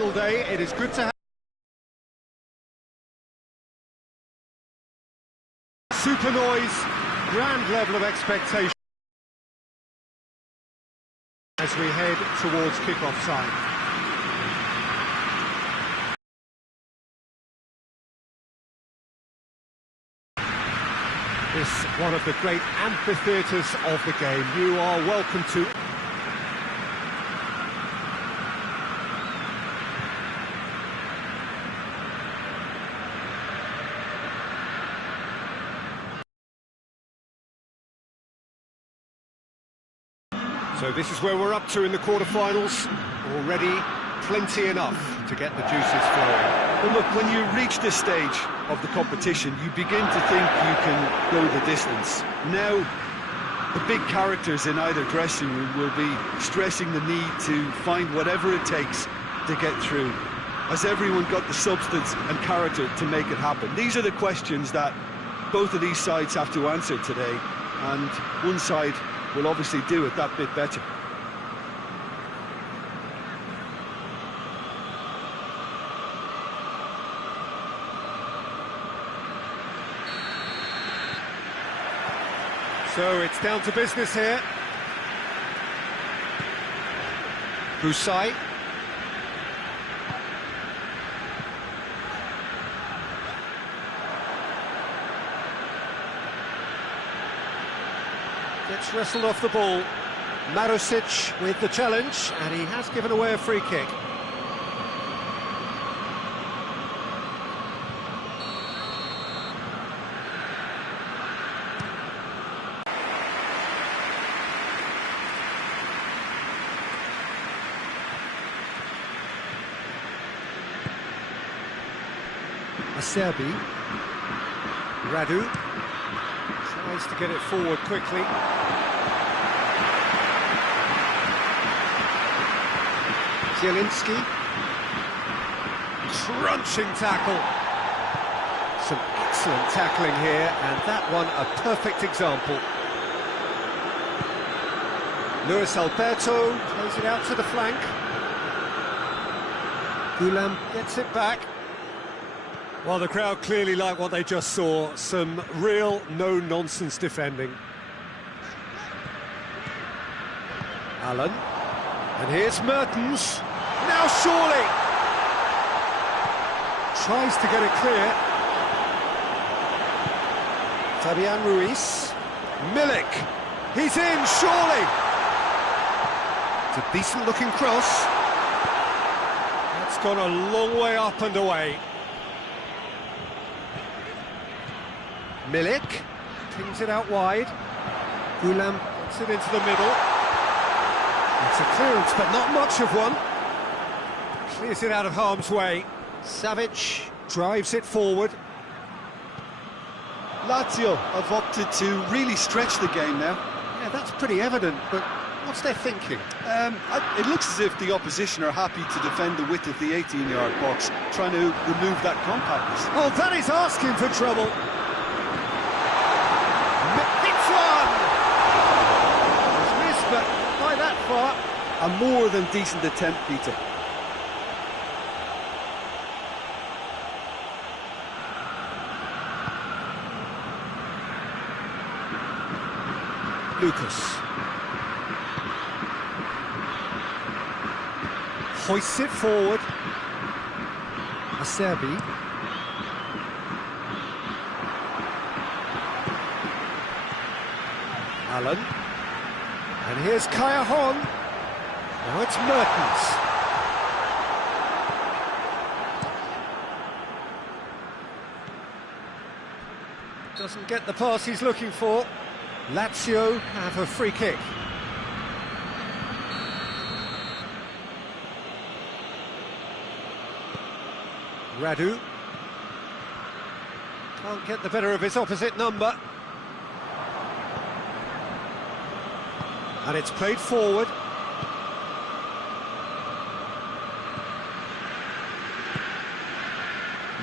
final day. It is good to have super noise, grand level of expectation as we head towards kick-off time. This one of the great amphitheatres of the game. You are welcome to. So this is where we're up to in the quarter-finals. Already plenty enough to get the juices flowing. Well, look, when you reach this stage of the competition, you begin to think you can go the distance. Now, the big characters in either dressing room will be stressing the need to find whatever it takes to get through. Has everyone got the substance and character to make it happen? These are the questions that both of these sides have to answer today, and one side will obviously do it that bit better. So it's down to business here. Busai. Gets wrestled off the ball. Marusic with the challenge, and he has given away a free kick. Acerbi. Radu tries to get it forward quickly. Zielinski. Crunching tackle. Some excellent tackling here, and that one a perfect example. Luis Alberto plays it out to the flank. Gulam gets it back. Well, the crowd clearly like what they just saw. Some real no-nonsense defending. Allen. And here's Mertens. Now surely! Tries to get it clear. Fabian Ruiz. Milik. He's in, surely! It's a decent-looking cross. That's gone a long way up and away. Milik pings it out wide. Gulam gets it into the middle. It's a clearance, but not much of one. Clears it out of harm's way. Savic drives it forward. Lazio have opted to really stretch the game now. Yeah, that's pretty evident, but what's their thinking? It looks as if the opposition are happy to defend the width of the 18-yard box, trying to remove that compactness. Oh, that is asking for trouble. But by that far, a more than decent attempt, Peter. Lucas hoists it forward. Acerbi. Allen. And here's Callahan. Now it's Mertens. Doesn't get the pass he's looking for. Lazio have a free kick. Radu. Can't get the better of his opposite number. And it's played forward.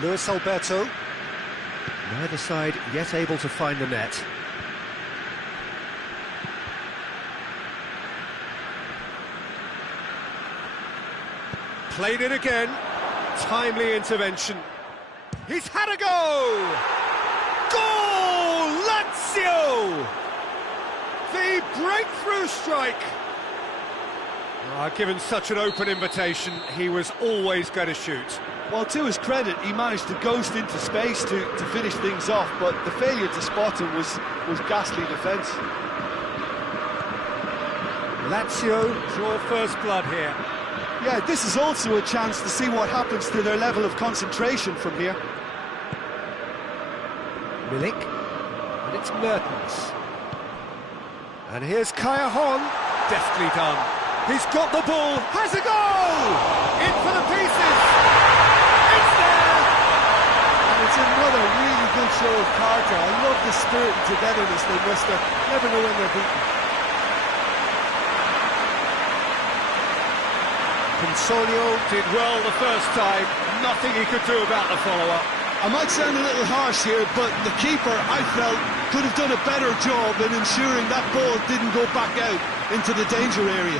Luis Alberto. Neither side yet able to find the net. Played it again. Timely intervention. He's had a go! Goal! Lazio! The breakthrough strike! Given such an open invitation, he was always going to shoot. Well, to his credit, he managed to ghost into space to finish things off, but the failure to spot him was ghastly defence. Lazio draw first blood here. Yeah, this is also a chance to see what happens to their level of concentration from here. Milik, and it's Mertens. And here's Kaya, deftly done. He's got the ball, has a goal! In for the pieces! It's there! And it's another really good show of character. I love the spirit and togetherness they muster. Never know when they're beaten. Consolio did well the first time, nothing he could do about the follow-up. I might sound a little harsh here, but the keeper, I felt, could have done a better job in ensuring that ball didn't go back out into the danger area.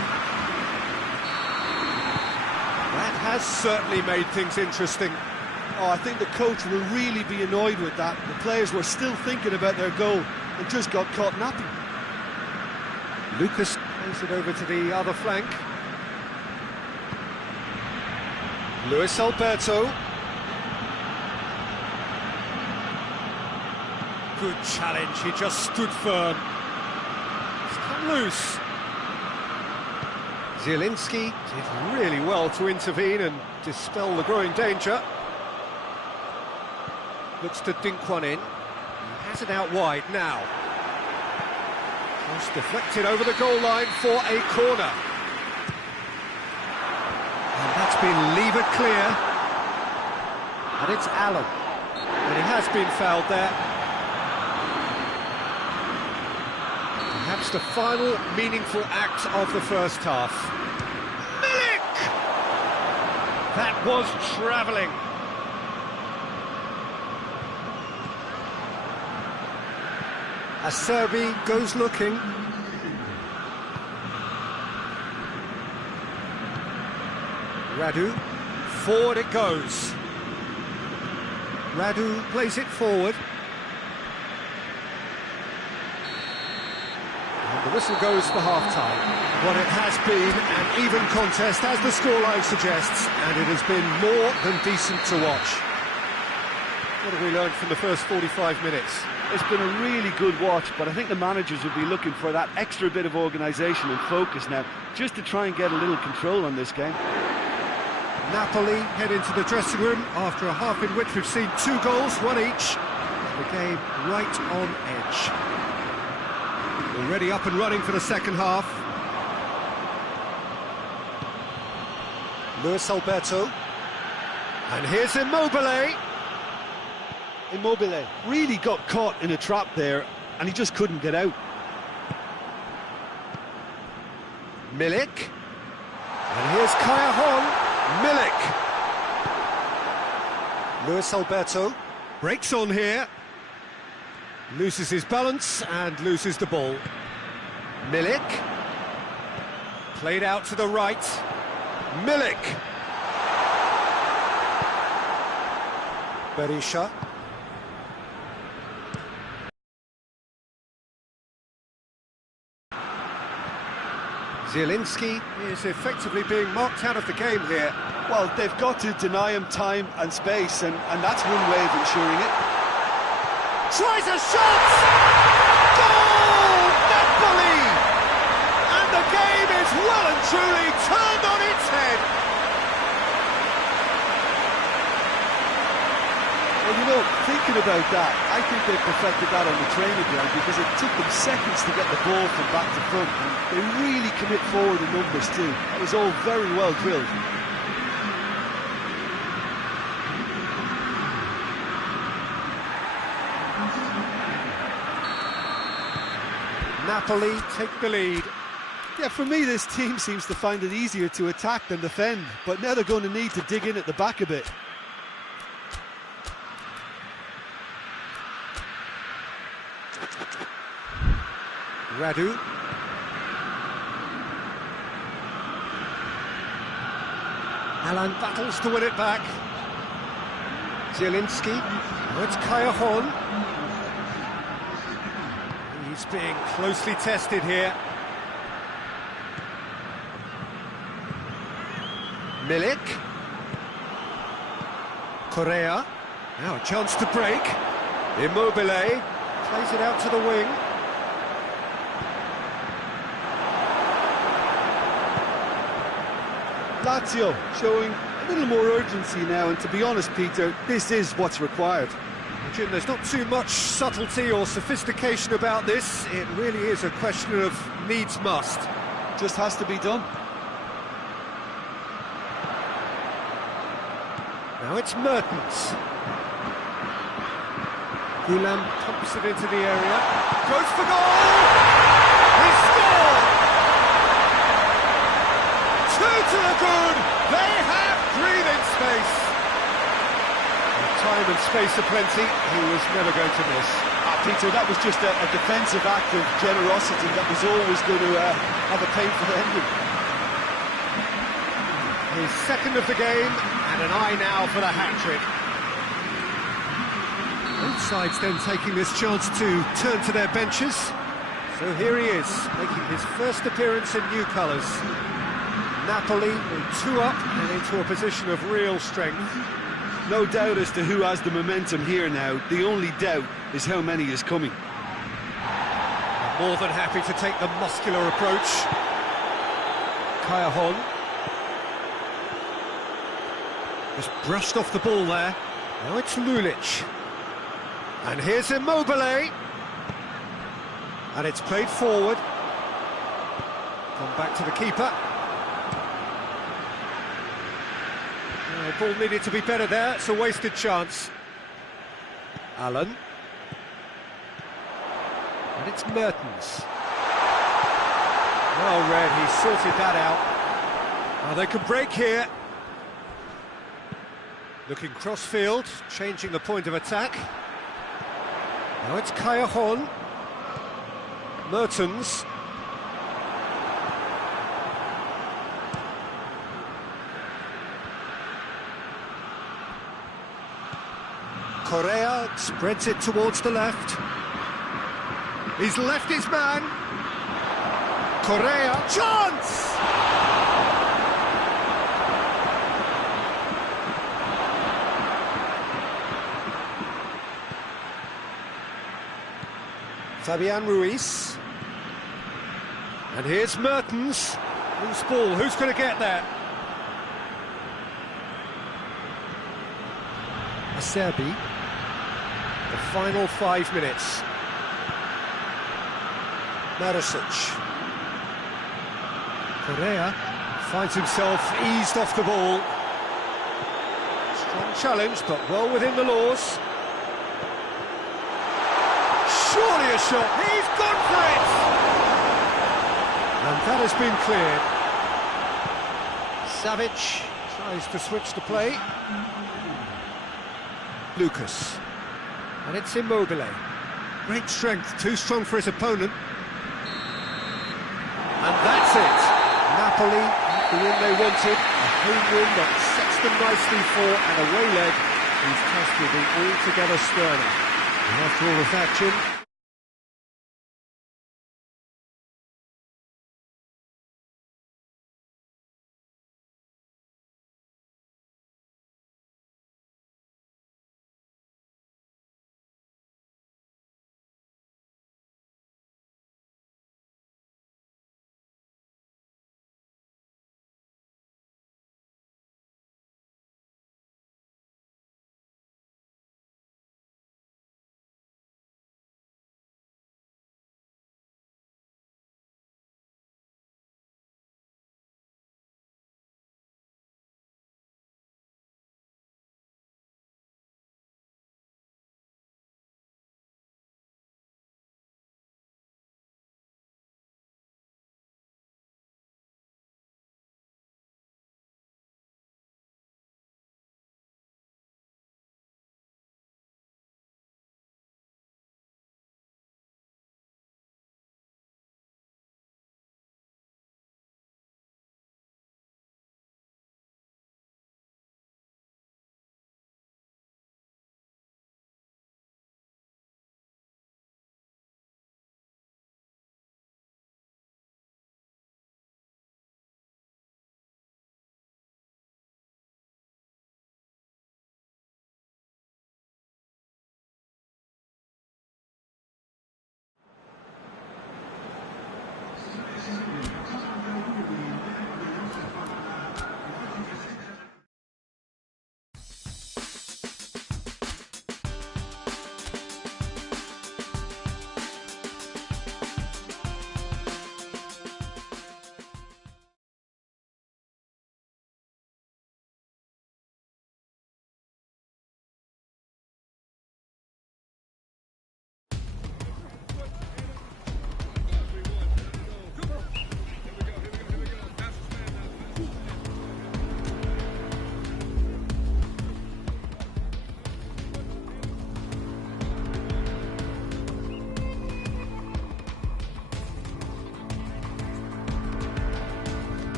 That has certainly made things interesting. Oh, I think the coach will really be annoyed with that. The players were still thinking about their goal and just got caught napping. Lucas plays it over to the other flank. Luis Alberto. Good challenge, he just stood firm. It's come loose. Zielinski did really well to intervene and dispel the growing danger. Looks to dink one in. He has it out wide now. Cross deflected over the goal line for a corner. And that's been levered clear. And it's Allen. And he has been fouled there. Perhaps the final meaningful act of the first half. Milik! That was travelling. Acerbi goes looking. Radu, forward it goes. Radu plays it forward. And the whistle goes for half-time. What it has been an even contest, as the scoreline suggests, and it has been more than decent to watch. What have we learned from the first 45 minutes? It's been a really good watch, but I think the managers will be looking for that extra bit of organisation and focus now, just to try and get a little control on this game. Napoli head into the dressing room after a half in which we've seen 2 goals, 1 each. The game right on edge. Already up and running for the second half. Luis Alberto. And here's Immobile. Immobile really got caught in a trap there, and he just couldn't get out. Milik. And here's Kaya. Milik. Luis Alberto breaks on here. Loses his balance and loses the ball. Milik. Played out to the right. Milik. Berisha. Zielinski is effectively being marked out of the game here. Well, they've got to deny him time and space, and that's one way of ensuring it. Tries a shot! Goal! Napoli! And the game is well and truly turned on its head. Well, you know, thinking about that, I think they perfected that on the training ground, because it took them seconds to get the ball from back to front, and they really commit forward in numbers too. That was all very well drilled. Napoli take the lead. Yeah, for me, this team seems to find it easier to attack than defend, but now they're going to need to dig in at the back a bit. Radu. Alan battles to win it back. Zielinski. Now it's Callejon. He's being closely tested here. Milik. Correa. Now a chance to break. Immobile. Plays it out to the wing. Lazio showing a little more urgency now, and to be honest, Peter, this is what's required. Jim, there's not too much subtlety or sophistication about this. It really is a question of needs must. Just has to be done. Now it's Mertens. Gulam pumps it into the area. Goes for goal! He scored! 2 to the good! They have breathing space! Time and space aplenty, he was never going to miss. Peter, that was just a defensive act of generosity that was always going to have a painful ending. His second of the game, and an eye now for the hat-trick. Both sides then taking this chance to turn to their benches. So here he is, making his first appearance in new colours. Napoli with 2 up and into a position of real strength. No doubt as to who has the momentum here now. The only doubt is how many is coming. More than happy to take the muscular approach. Callejon. Just brushed off the ball there. Now it's Lulic. And here's Immobile. And it's played forward. Gone back to the keeper. The ball needed to be better there, it's a wasted chance. Allen. And it's Mertens. Well read, he sorted that out. Now they can break here. Looking cross-field, changing the point of attack. Now it's Callejon. Mertens. Correa spreads it towards the left. He's left his man. Correa, chance! Fabian Ruiz. And here's Mertens. Loose ball, who's going to get that? Acerbi. The final 5 minutes. Marisic. Correa finds himself eased off the ball. Strong challenge, but well within the laws. Surely a shot. He's gone for it! And that has been cleared. Savic tries to switch the play. Lucas. And it's Immobile. Great strength, too strong for his opponent. And that's it. Napoli, the win they wanted, a home win that sets them nicely for an away leg whose test will be altogether sterner. And after all of that, Jim,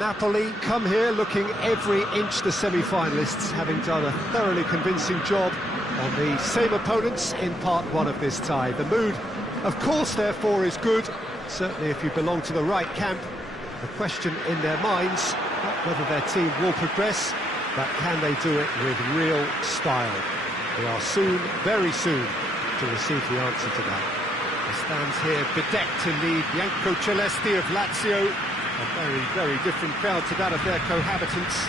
Napoli come here looking every inch the semi-finalists, having done a thoroughly convincing job on the same opponents in part one of this tie. The mood, of course, therefore, is good, certainly if you belong to the right camp. The question in their minds, not whether their team will progress, but can they do it with real style? We are soon, very soon, to receive the answer to that. He stands here bedecked in the Bianco Celesti of Lazio, a very, very different crowd to that of their cohabitants.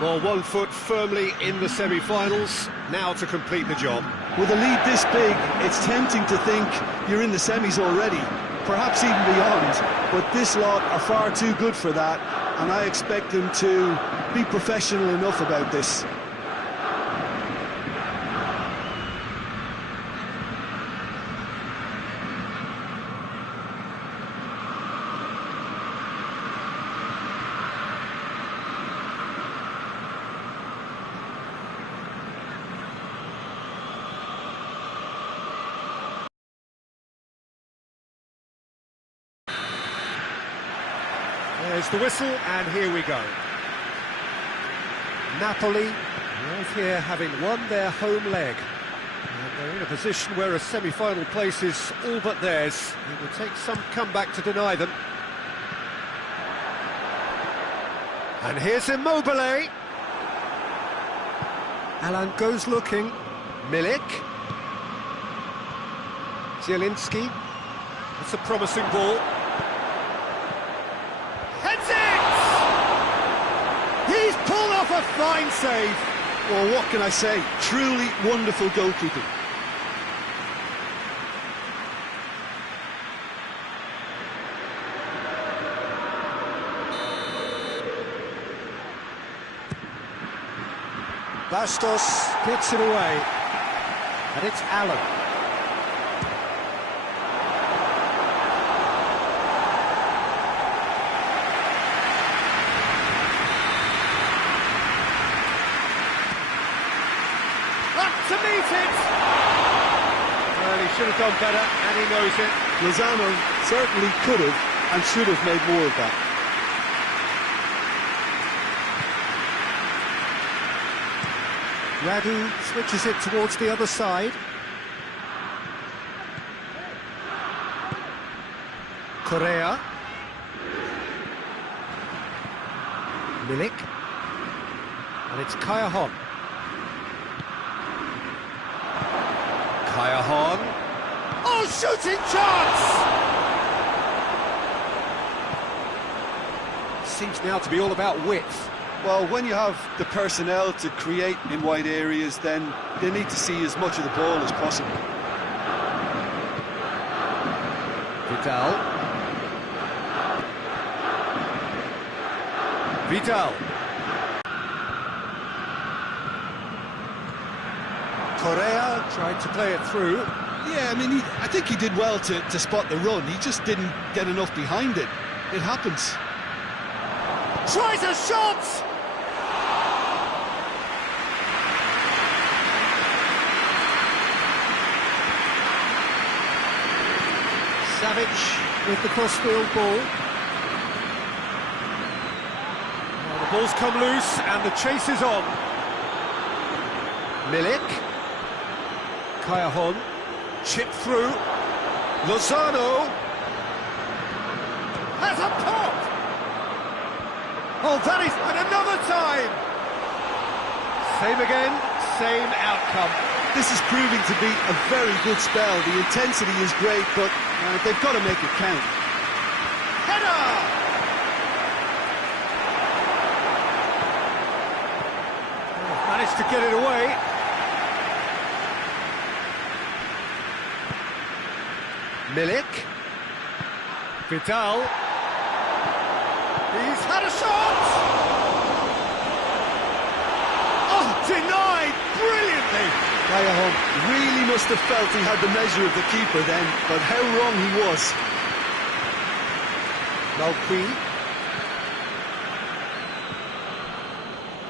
Well, 1 foot firmly in the semi-finals, now to complete the job. With a lead this big, it's tempting to think you're in the semis already, perhaps even beyond, but this lot are far too good for that, and I expect them to be professional enough about this. There's the whistle, and here we go. Napoli, right here, having won their home leg. And they're in a position where a semi-final place is all but theirs. It will take some comeback to deny them. And here's Immobile. Alan goes looking. Milik. Zielinski. That's a promising ball. Heads it! He's pulled off a fine save. Well, what can I say? Truly wonderful goalkeeping. Bastos gets it away, and it's Allen. Up to meet it! Well, he should have done better, and he knows it. Lozano certainly could have and should have made more of that. Radu switches it towards the other side. Correa. Milik. And it's Kayahon. Kayahon. Oh, shooting chance! Seems now to be all about width. Well, when you have the personnel to create in wide areas, then they need to see as much of the ball as possible. Vidal. Correa tried to play it through. Yeah, I mean, I think he did well to spot the run. He just didn't get enough behind it. It happens. Tries a shot! Savic with the crossfield ball. Well, the ball's come loose and the chase is on. Milik. Kayahon. Chip through. Lozano. Has a pop! Oh, that is... and another time! Same again, same outcome. This is proving to be a very good spell. The intensity is great, but they've got to make it count. Header! Oh, managed to get it away. Milik. Vidal. He's had a shot! Oh, Denied brilliantly. Kayahon really must have felt he had the measure of the keeper then, but how wrong he was. Malqui.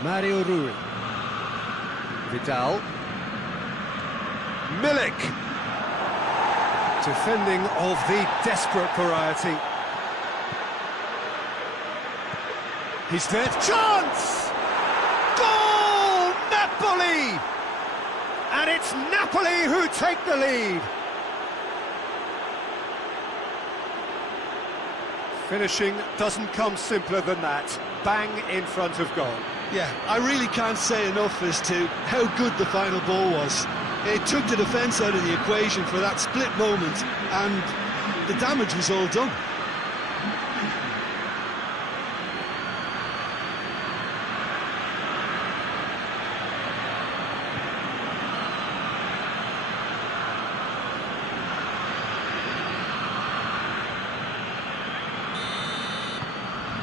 Mario Rui. Vidal. Milik. Defending of the desperate variety. He's there. Chance! Goal! Napoli! And it's Napoli who take the lead. Finishing doesn't come simpler than that. Bang in front of goal. Yeah, I really can't say enough as to how good the final ball was. It took the defence out of the equation for that split moment, and the damage was all done.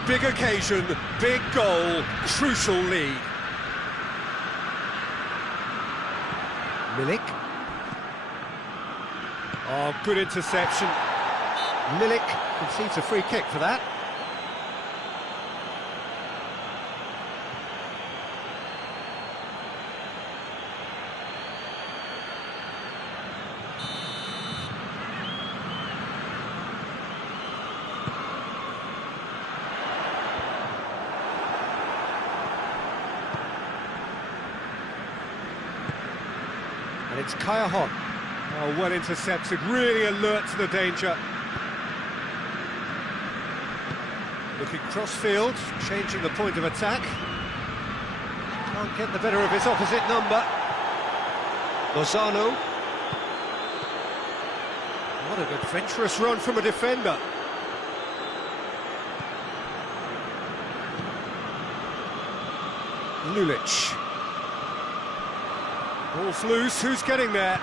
Big occasion, big goal, crucial lead. Milik. Oh, good interception. Milik concedes a free kick for that. And it's Kayahon. Oh, well intercepted, really alert to the danger. Looking cross-field, changing the point of attack. Can't get the better of his opposite number. Lozano. What an adventurous run from a defender. Lulic. Ball's loose, who's getting there?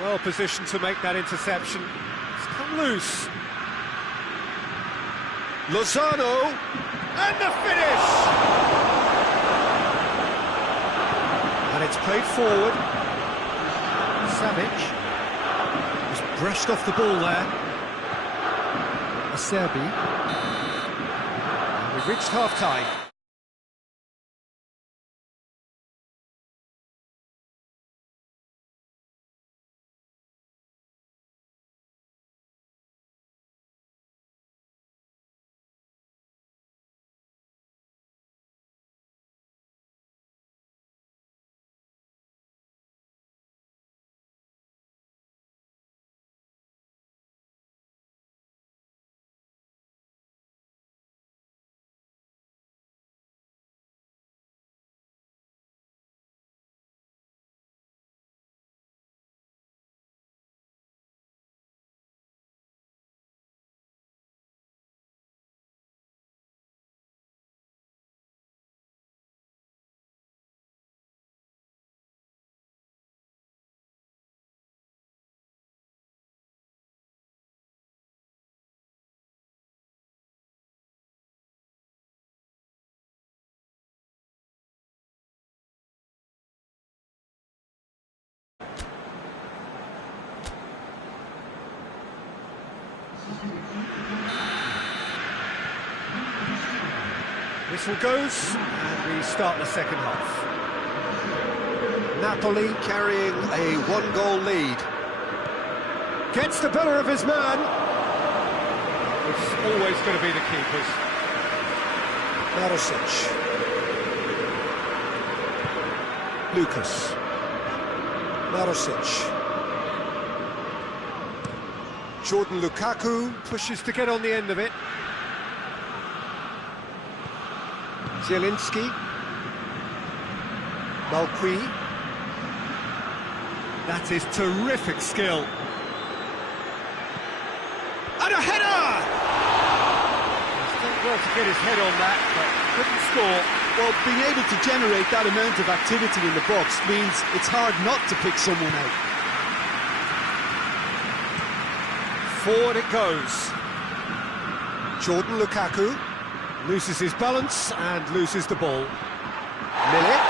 Well positioned to make that interception. It's come loose. Lozano, and the finish! And it's played forward. Savic was brushed off the ball there. Acerbi. And we've reached half-time. Whistle goes, and we start the second half. Napoli carrying a one-goal lead. Gets the better of his man. It's always going to be the keepers. Marusic. Lucas. Marusic. Jordan Lukaku pushes to get on the end of it. Zielinski. Malqui. That is terrific skill. And a header! He's done well to get his head on that, but couldn't score. Well, being able to generate that amount of activity in the box means it's hard not to pick someone out. Forward it goes. Jordan Lukaku loses his balance and loses the ball. Milik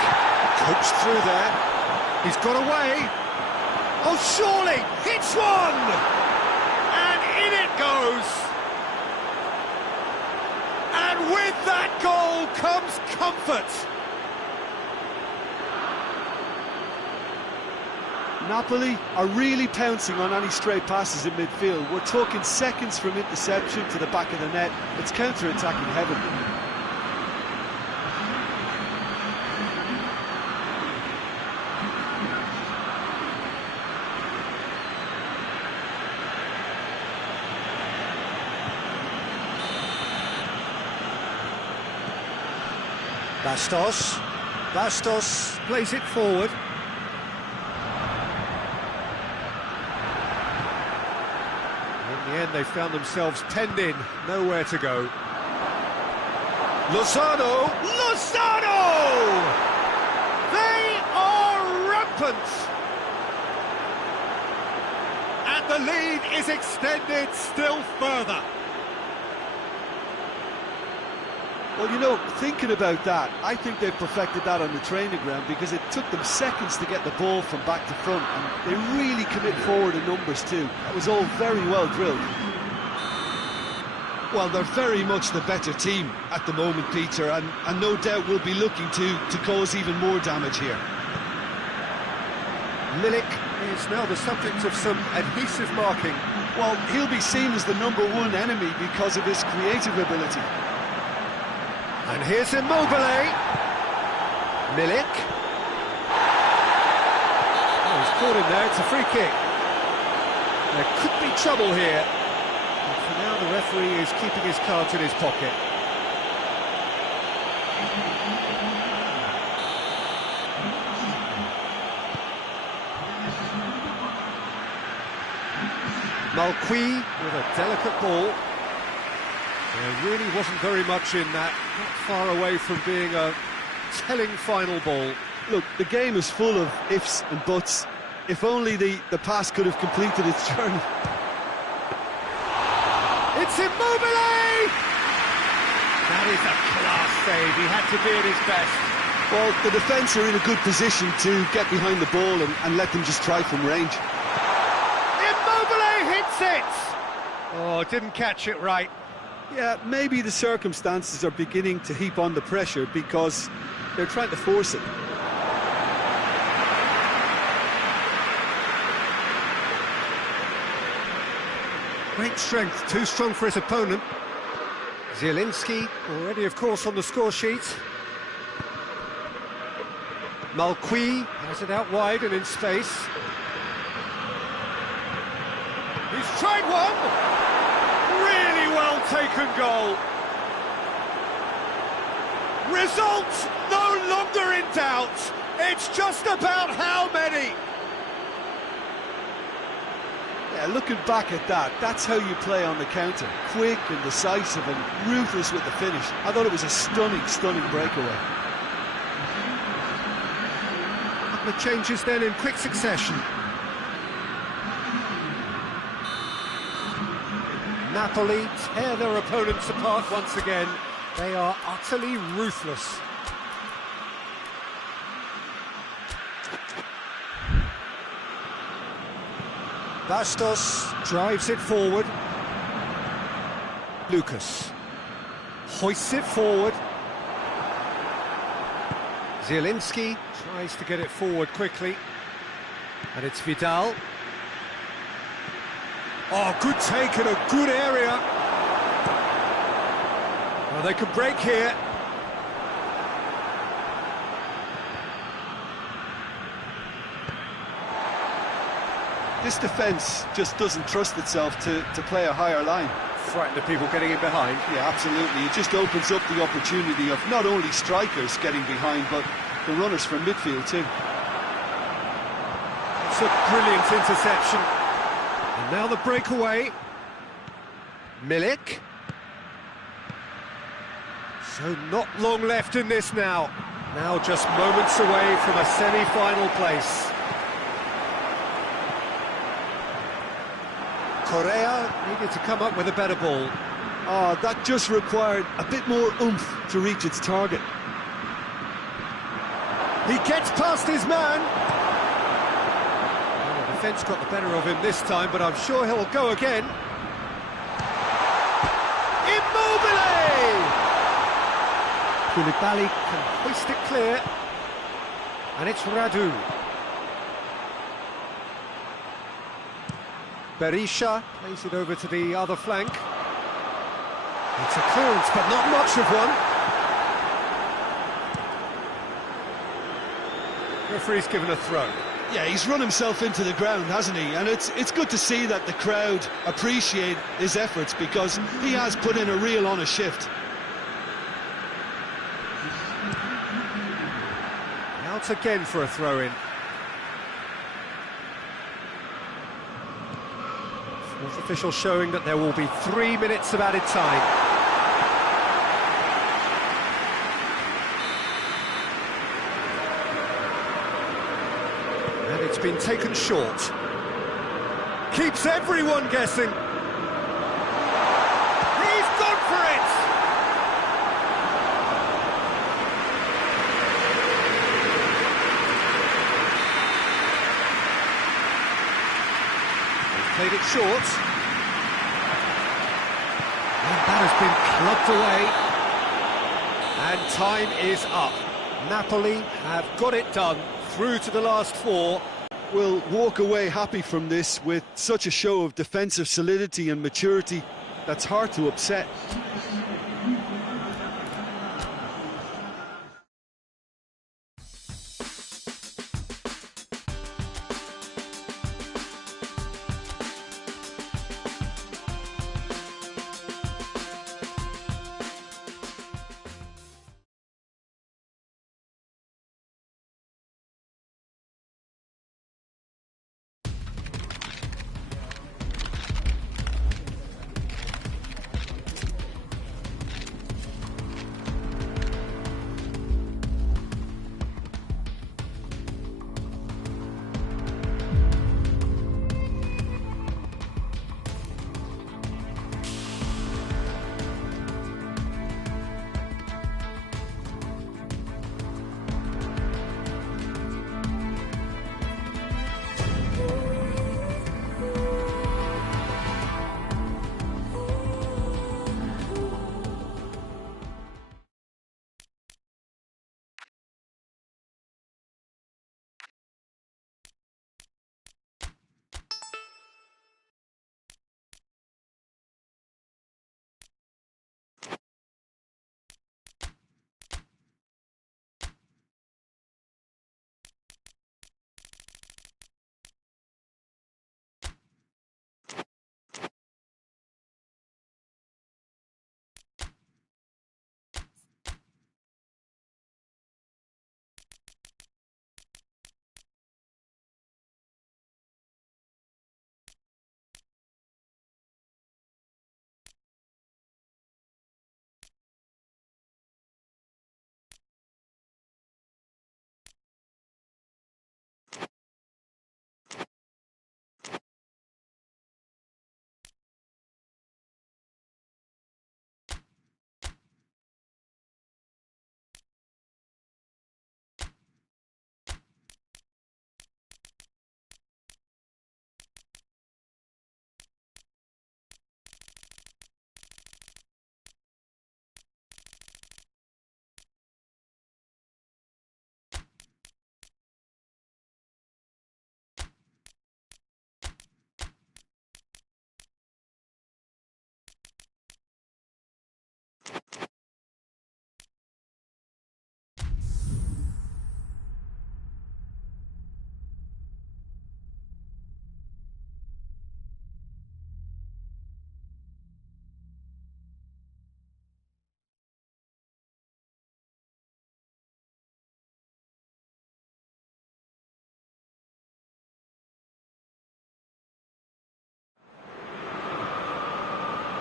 Coached through there. He's got away. Oh, surely! Hits one! And in it goes! And with that goal comes comfort. Napoli are really pouncing on any stray passes in midfield. We're talking seconds from interception to the back of the net. It's counter-attacking heaven. Bastos plays it forward. In the end, they found themselves penned in, nowhere to go. Lozano! They are rampant! And the lead is extended still further. Well, you know, thinking about that, I think they've perfected that on the training ground because it took them seconds to get the ball from back to front, and they really commit forward in numbers too. That was all very well drilled. Well, they're very much the better team at the moment, Peter, and no doubt will be looking to cause even more damage here. Milik is now the subject of some adhesive marking. Well, he'll be seen as the #1 enemy because of his creative ability. And here's Immobile. Milik. Oh, he's caught him there, it's a free kick. There could be trouble here. But for now, the referee is keeping his cards in his pocket. Malqui with a delicate ball. There really wasn't very much in that, not far away from being a telling final ball. Look, the game is full of ifs and buts. If only the pass could have completed its journey. It's Immobile! That is a class save, he had to be at his best. Well, the defence are in a good position to get behind the ball and let them just try from range. Immobile hits it! Oh, didn't catch it right. Yeah, maybe the circumstances are beginning to heap on the pressure because they're trying to force it. Great strength, too strong for his opponent. Zielinski, already of course on the score sheet. Malqui has it out wide and in space. He's tried one! Really well taken goal. Result no longer in doubt. It's just about how many. Yeah, looking back at that, that's how you play on the counter. Quick and decisive and ruthless with the finish. I thought it was a stunning breakaway. A couple of changes then in quick succession. Napoli tear their opponents apart once again. They are utterly ruthless. Bastos drives it forward. Lucas hoists it forward. Zielinski tries to get it forward quickly. And it's Vidal. Oh, good take in a good area. Well, they can break here. This defence just doesn't trust itself to play a higher line. Frightened of people getting in behind. Yeah, absolutely. It just opens up the opportunity of not only strikers getting behind, but the runners from midfield too. It's a brilliant interception. And now the breakaway. Milik. So not long left in this now. Now just moments away from a semi-final place. Correa needed to come up with a better ball. Oh, that just required a bit more oomph to reach its target. He gets past his man. Well, the defence got the better of him this time, but I'm sure he'll go again. Immobile! Koulibaly can hoist it clear. And it's Radu. Berisha plays it over to the other flank. It's a clearance, but not much of one. Referee's given a throw. Yeah, he's run himself into the ground, hasn't he? And it's good to see that the crowd appreciate his efforts, because he has put in a real honest shift. Out again for a throw-in. Fourth official showing that there will be 3 minutes of added time. And it's been taken short. Keeps everyone guessing. He's gone for it! Played it short. And that has been plugged away. And time is up. Napoli have got it done, through to the last four. Will walk away happy from this with such a show of defensive solidity and maturity that's hard to upset.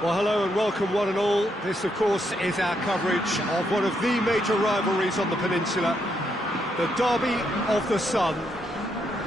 Well, hello and welcome one and all. This, of course, is our coverage of one of the major rivalries on the peninsula, the Derby of the Sun.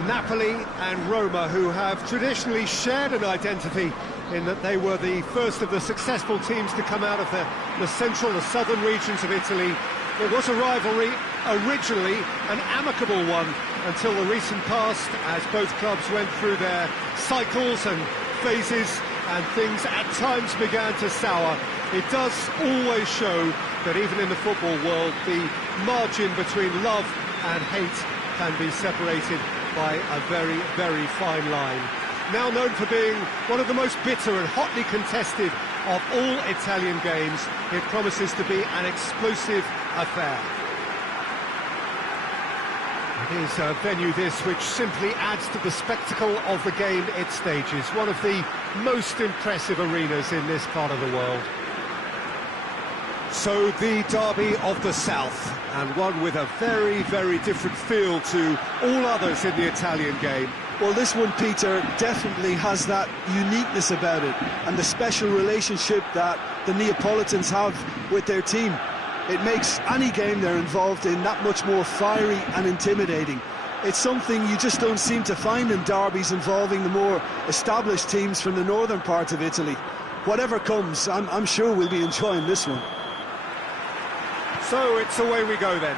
Napoli and Roma, who have traditionally shared an identity in that they were the first of the successful teams to come out of the central, the southern regions of Italy. It was a rivalry originally an amicable one until the recent past, as both clubs went through their cycles and phases and things at times began to sour. It does always show that even in the football world, the margin between love and hate can be separated by a very, very fine line. Now known for being one of the most bitter and hotly contested of all Italian games, it promises to be an explosive affair. It is a venue this which simply adds to the spectacle of the game it stages, one of the most impressive arenas in this part of the world. So the derby of the South, and one with a very, very different feel to all others in the Italian game. Well, this one, Peter, definitely has that uniqueness about it, and the special relationship that the Neapolitans have with their team. It makes any game they're involved in that much more fiery and intimidating. It's something you just don't seem to find in derbies involving the more established teams from the northern part of Italy. Whatever comes, I'm sure we'll be enjoying this one. So it's away we go then.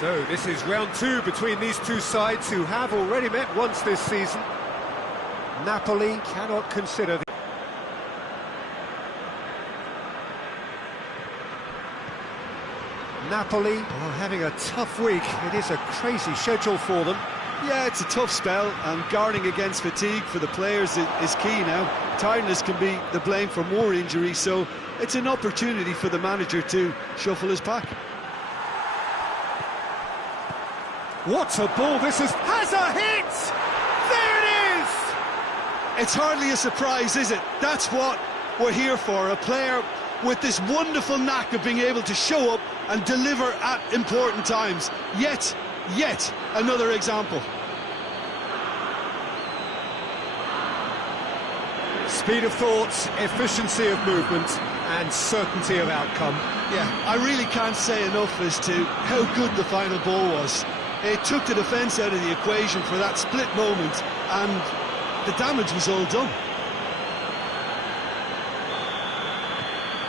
So this is round two between these two sides who have already met once this season. Napoli cannot consider the... Napoli are having a tough week. It is a crazy schedule for them. Yeah, it's a tough spell, and guarding against fatigue for the players is key now. Tiredness can be the blame for more injuries, so it's an opportunity for the manager to shuffle his pack. What a ball this is! Has a hit! There it is! It's hardly a surprise, is it? That's what we're here for, a player with this wonderful knack of being able to show up and deliver at important times. Yet another example. Speed of thought, efficiency of movement, and certainty of outcome. Yeah, I really can't say enough as to how good the final ball was. It took the defence out of the equation for that split moment, and the damage was all done.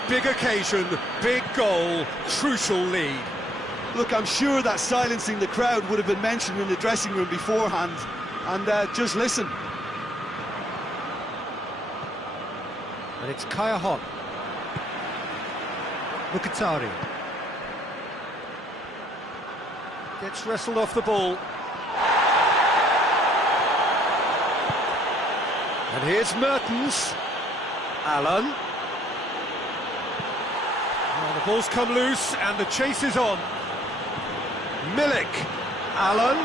Big occasion, big goal, crucial lead. Look, I'm sure that silencing the crowd would have been mentioned in the dressing room beforehand, and just listen. And it's Kaya Mkhitaryan gets wrestled off the ball. And here's Mertens. Allen. Well, the ball's come loose and the chase is on. Milik. Allen.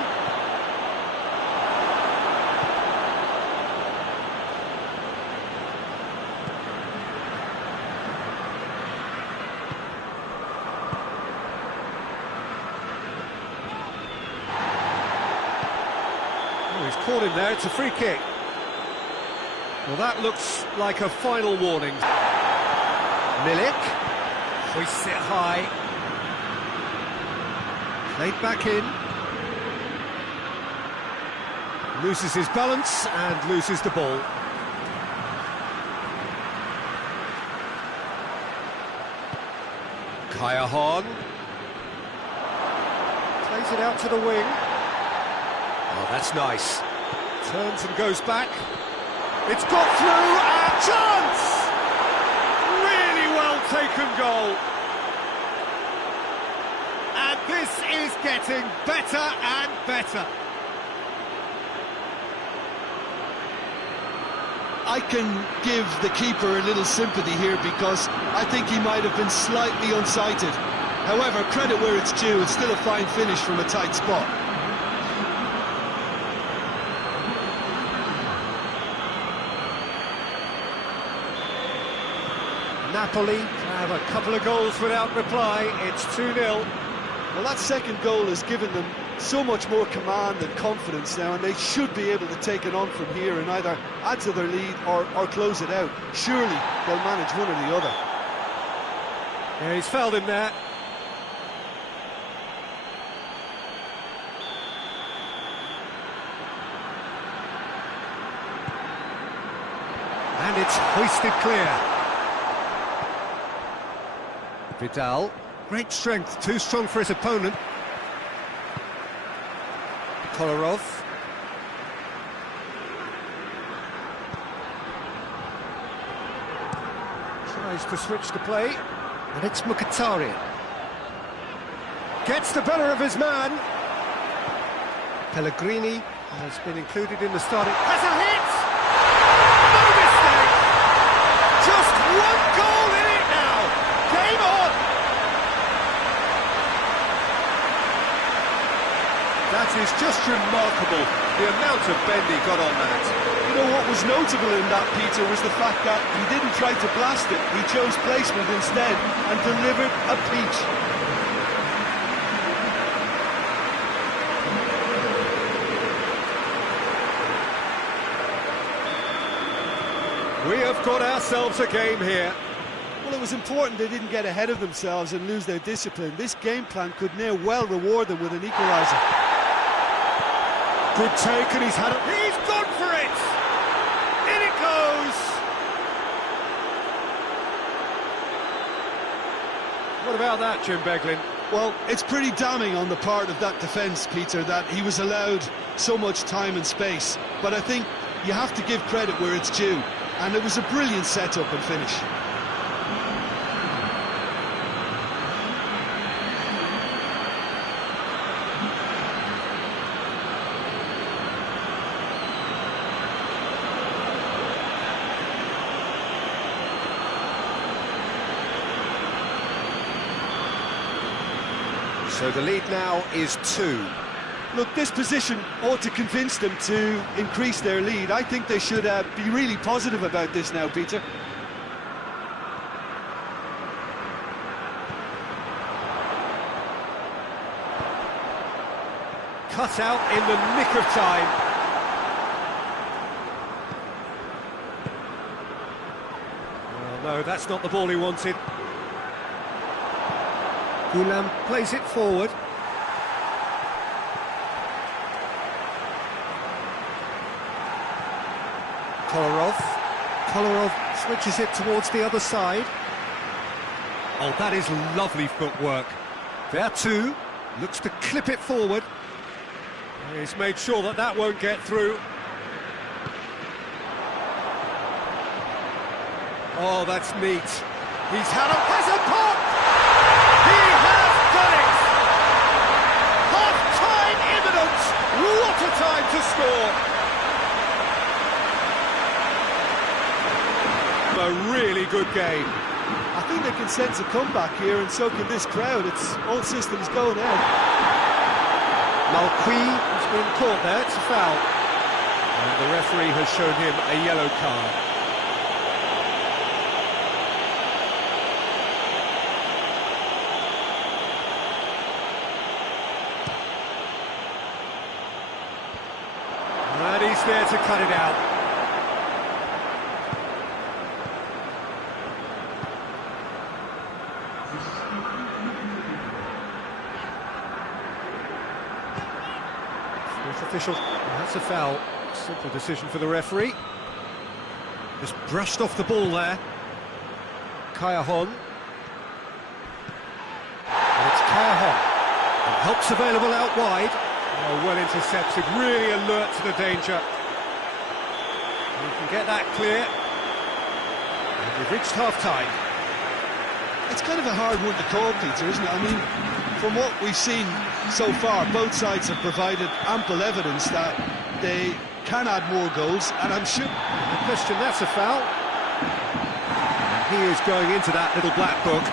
Oh, he's caught him there, it's a free kick. Well, that looks like a final warning. Milik hoists it high. Played back in. Loses his balance and loses the ball. Kaya plays it out to the wing. Oh, that's nice. Turns and goes back. It's got through, and chance! Really well taken goal. And this is getting better and better. I can give the keeper a little sympathy here because I think he might have been slightly unsighted. However, credit where it's due, it's still a fine finish from a tight spot. Napoli have a couple of goals without reply. It's 2-0. Well, that second goal has given them so much more command and confidence now, and they should be able to take it on from here and either add to their lead or close it out. Surely they'll manage one or the other. Yeah, he's fouled him there. And it's hoisted clear. Vidal, Great strength, too strong for his opponent. Kolarov. Tries to switch the play, and it's Mkhitaryan. Gets the better of his man. Pellegrini has been included in the starting. Has a hit! No mistake! Just one goal in it now! Game on! That is just remarkable, the amount of bend he got on that. You know what was notable in that, Peter, was the fact that he didn't try to blast it. He chose placement instead and delivered a peach. We have got ourselves a game here. Well, it was important they didn't get ahead of themselves and lose their discipline. This game plan could now well reward them with an equaliser. Good take, and he's had it. He's gone for it! In it goes! What about that, Jim Beglin? Well, it's pretty damning on the part of that defence, Peter, that he was allowed so much time and space. But I think you have to give credit where it's due. And it was a brilliant setup and finish. So the lead now is 2. Look, this position ought to convince them to increase their lead. I think they should be really positive about this now, Peter. Cut out in the nick of time. Well, no, that's not the ball he wanted. Gulam plays it forward. Kolarov switches it towards the other side. Oh, that is lovely footwork. There too, looks to clip it forward. He's made sure that that won't get through. Oh, that's neat. Has a pop! He has done it! Half-time imminent! What a time to score! A really good game. I think they can sense a comeback here, and so can this crowd. It's all systems go now. Malqui has been caught there, it's a foul. And the referee has shown him a yellow card. And he's there to cut it out. Official, that's a foul. Simple decision for the referee. Just brushed off the ball there. Kayahon. And it's Kayahon. And help's available out wide. Oh, well intercepted, really alert to the danger. You can get that clear. And we've reached half-time. It's kind of a hard one to call, Peter, isn't it? I mean, from what we've seen so far, both sides have provided ample evidence that they can add more goals, and I'm sure... No question, that's a foul. And he is going into that little black book.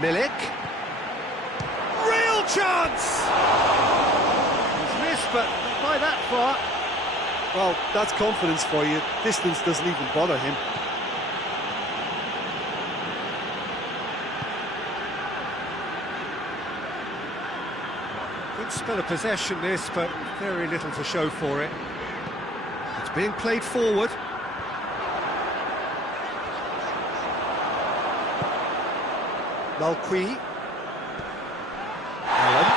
Milik. Real chance! He's missed, but not by that far. Well, that's confidence for you. Distance doesn't even bother him. Good spell of possession this, but very little to show for it. It's being played forward. Malqui. Allen.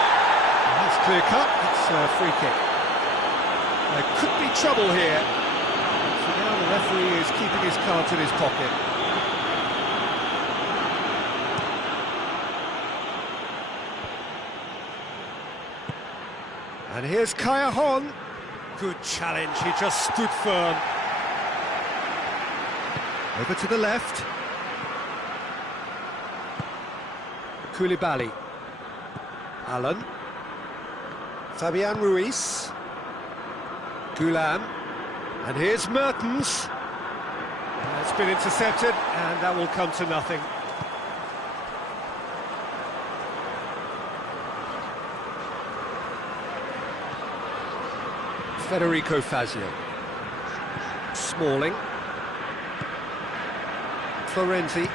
That's clear cut. It's a free kick. There could be trouble here. So now the referee is keeping his cards in his pocket. And here's Kaya Hon. Good challenge, he just stood firm. Over to the left. Koulibaly. Allen. Fabian Ruiz. Goulam. And here's Mertens. That's been intercepted, and that will come to nothing. Federico Fazio. Smalling. Florenzi.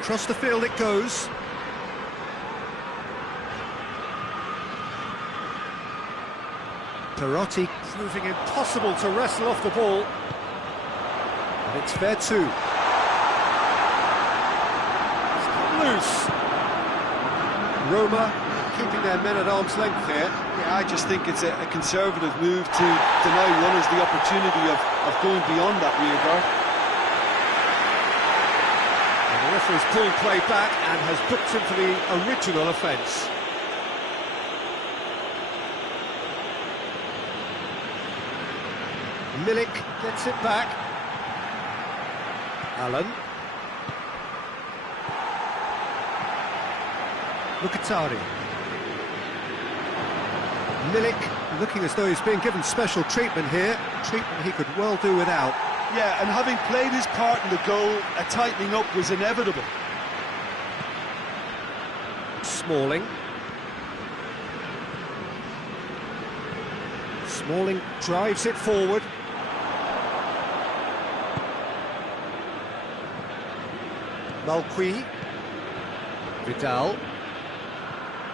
Across the field it goes. Perotti proving impossible to wrestle off the ball. And it's Vertu. It's come loose. Roma keeping their men at arm's length here. Yeah, I just think it's a conservative move to deny runners the opportunity of going beyond that rear guard. And the referee's pulled play back and has booked him for the original offence. Milik gets it back. Allen. Mkhitaryan. Milik looking as though he's being given special treatment here. Treatment he could well do without. Yeah, and having played his part in the goal, a tightening up was inevitable. Smalling. Smalling drives it forward. Malqui. Vidal.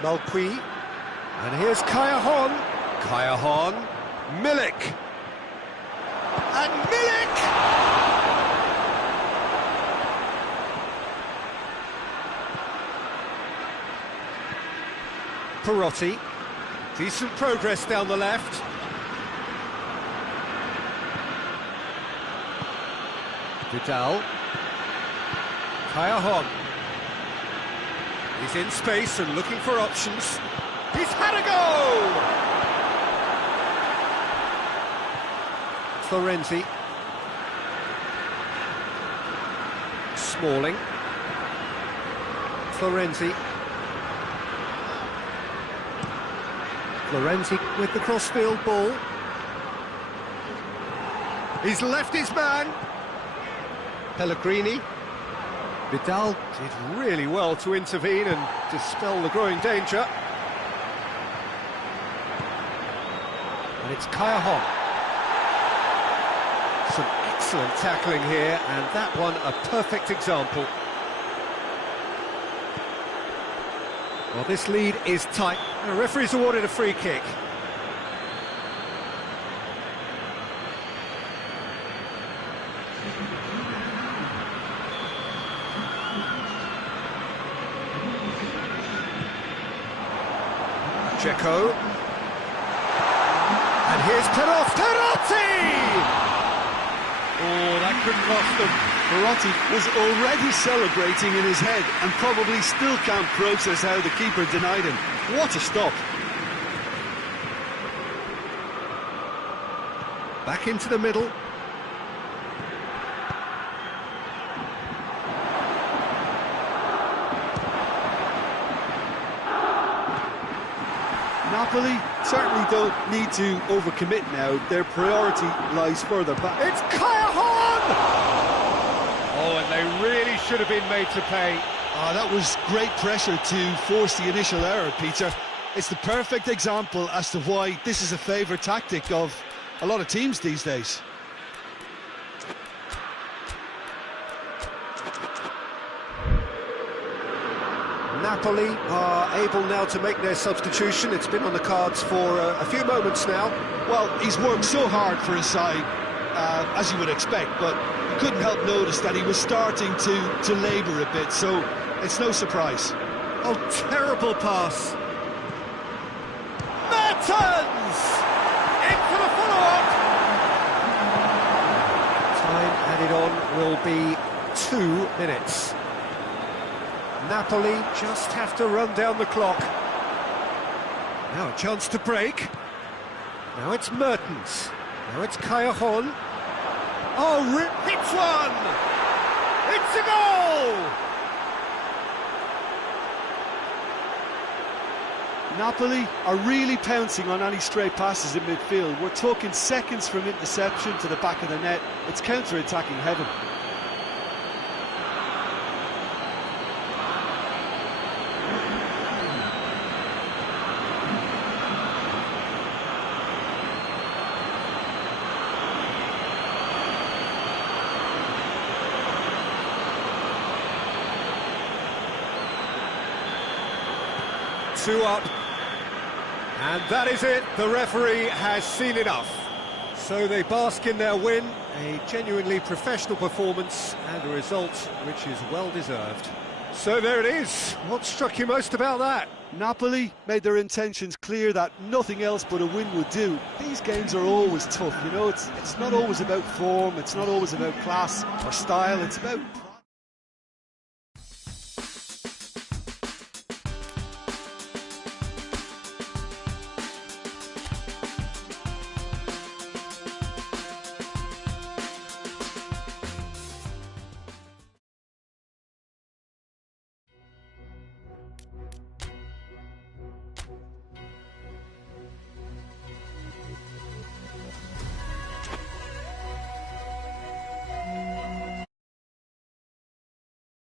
Malqui. And here's Kaya Hon. Kaya Hon. Milik. And Milik! Perotti. Decent progress down the left. Vidal. Kaya Hon. He's in space and looking for options. He's had a go! Florenzi. Smalling. Florenzi. Florenzi with the crossfield ball. He's left his man. Pellegrini. Vidal did really well to intervene and dispel the growing danger. And it's Kaya Hon. Some excellent tackling here, and that one a perfect example. Well, this lead is tight. The referee's awarded a free kick. Dzeko. And here's Perotti! Oh, that couldn't cost them. Perotti was already celebrating in his head and probably still can't process how the keeper denied him. What a stop. Back into the middle. Napoli certainly don't need to overcommit now. Their priority lies further back. It's Kaya Hon! Oh, and they really should have been made to pay. That was great pressure to force the initial error, Peter. It's the perfect example as to why this is a favourite tactic of a lot of teams these days. Napoli are able now to make their substitution. It's been on the cards for a few moments now. Well, he's worked so hard for his side, as you would expect, but you couldn't help notice that he was starting to labour a bit, so It's no surprise. Oh, terrible pass. Mertens! In for the follow-up! Time added on will be 2 minutes. Napoli just have to run down the clock. Now a chance to break. Now it's Mertens. Now it's Callejon. Oh, it's one! It's a goal! Napoli are really pouncing on any stray passes in midfield. We're talking seconds from interception to the back of the net. It's counter-attacking heaven. Two up. And that is it, the referee has seen enough. So they bask in their win, a genuinely professional performance and a result which is well deserved. So there it is, what struck you most about that? Napoli made their intentions clear that nothing else but a win would do. These games are always tough, you know, it's not always about form, it's not always about class or style, it's about